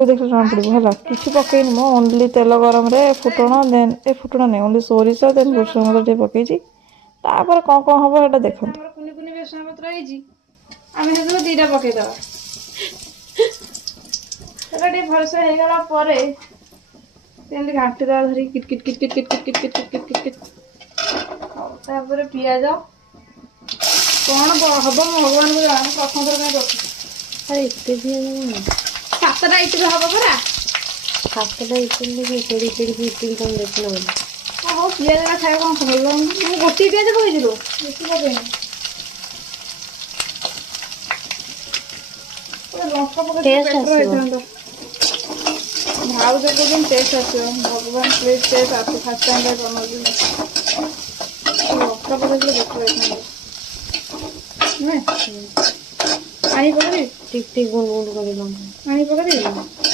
देखिए जमा पड़ो है कि पकईनि मो ओनली तेल गरम रे फुटण देन ए फुटण नहीं ओनली सोरिष देन भूषण पत्र पकईची तापर कौन कौन हम एटा देखो कुनि कुनि बेसण पत्र होईची आमे हेदो दीटा पकईदबा एटा टे भरसा हे गला परे तेल घाटी दबा धरी kit kit kit kit kit kit kit kit kit kit kit तापर पियाज कौन हम भगवान को जान प्रथम थर कहीं रखी अरे इतने पियाज सातटा इटली हम परा सातटा इतने केड़ी केड़ी इतने तुम देखना हाँ पियाज का खाया कौन समझ गोटे पियाज पकई बेसी पकईनि लंका पकड़ भाव देखो टेस्ट आसो भगवान प्लीज टेस्ट आस फास्ट टाइम बनाऊँ लंका पकड़ देख नुहे पानी पकड़ी टिक टिक गुण गुण कर पानी पकड़ी